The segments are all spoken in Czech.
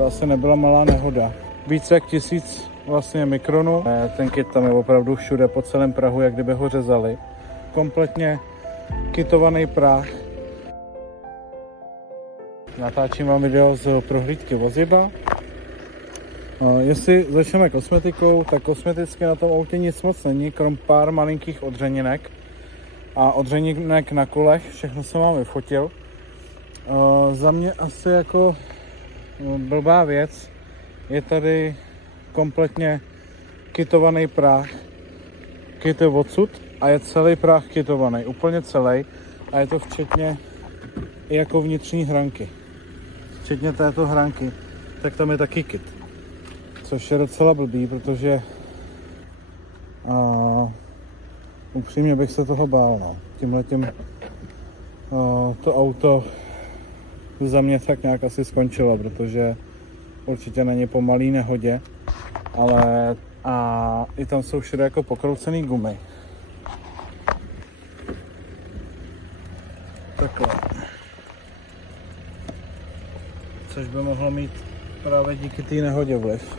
To asi nebyla malá nehoda. Více jak 1000 vlastně mikronů. Ten kit tam je opravdu všude po celém Prahu, jak kdyby ho řezali. Kompletně kitovaný prach. Natáčím vám video z prohlídky vozidla. Jestli začneme kosmetikou, tak kosmeticky na tom autě nic moc není, krom pár malinkých odřeninek. A odřeninek na kolech, všechno jsem vám vyfotil. Za mě asi jako blbá věc je tady kompletně kitovaný prach. Kit je odsud a je celý prach kitovaný, úplně celý. A je to včetně jako vnitřní hranky. Včetně této hranky, tak tam je taky kit. Což je docela blbý, protože upřímně bych se toho bál. No. Tímhletím to auto za mě tak nějak asi skončilo, protože určitě není po malý nehodě, ale i tam jsou všude jako pokroucený gumy. Takhle. Což by mohlo mít právě díky té nehodě vliv.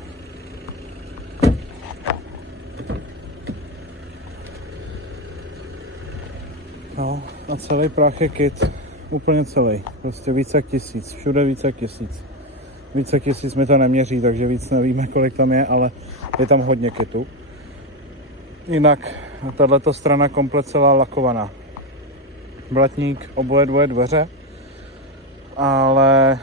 No a celý prach je kit. Úplně celý. Prostě více jak 1000. Všude více jak 1000. Více jak 1000 mi to neměří, takže víc nevíme, kolik tam je, ale je tam hodně kitu. Jinak tato strana komplet celá lakovaná. Blatník, oboje dvoje dveře, ale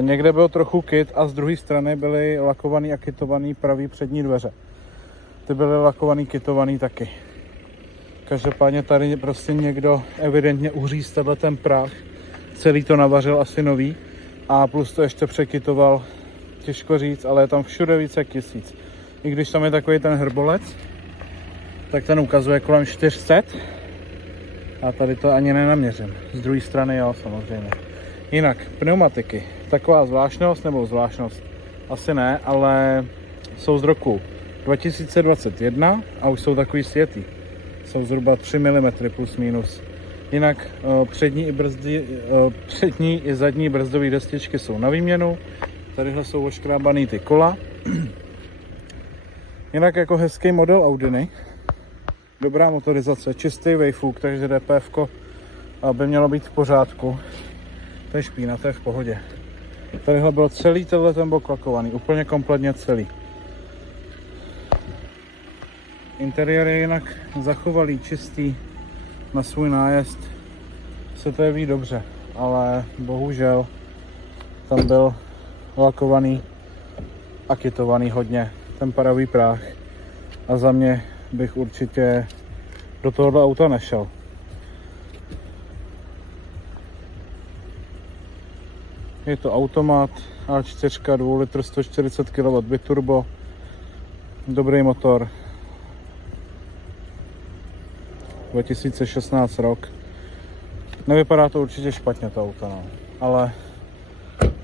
někde byl trochu kit a z druhé strany byly lakovaný a kitovaný pravý přední dveře. Ty byly lakovaný, kitovaný taky. Každopádně tady prostě někdo evidentně uříz ten prach, celý to navařil asi nový a plus to ještě překitoval, těžko říct, ale je tam všude více jak 1000. I když tam je takový ten hrbolec, tak ten ukazuje kolem 400 a tady to ani nenaměřím. Z druhé strany jo, samozřejmě. Jinak, pneumatiky. Taková zvláštnost, nebo zvláštnost, asi ne, ale jsou z roku 2021 a už jsou takový světý. Jsou zhruba 3 mm plus minus. Jinak přední i zadní brzdové destičky jsou na výměnu. Tadyhle jsou oškrábaný ty kola. Jinak jako hezký model Audiny. Dobrá motorizace, čistý vejfuk, takže DPF by mělo být v pořádku. To je špína, to je v pohodě. Tadyhle byl celý ten bok lakovaný, úplně kompletně celý. Interiér je jinak zachovalý, čistý, na svůj nájezd se to jeví dobře, ale bohužel tam byl lakovaný a kitovaný hodně ten paravý prach a za mě bych určitě do tohoto auta nešel. Je to automat A4, 2 litr, 140 kW biturbo, dobrý motor, 2016 rok. Nevypadá to určitě špatně to auto, no. Ale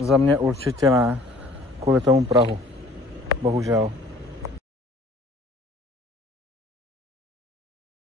za mě určitě ne, kvůli tomu prahu, bohužel.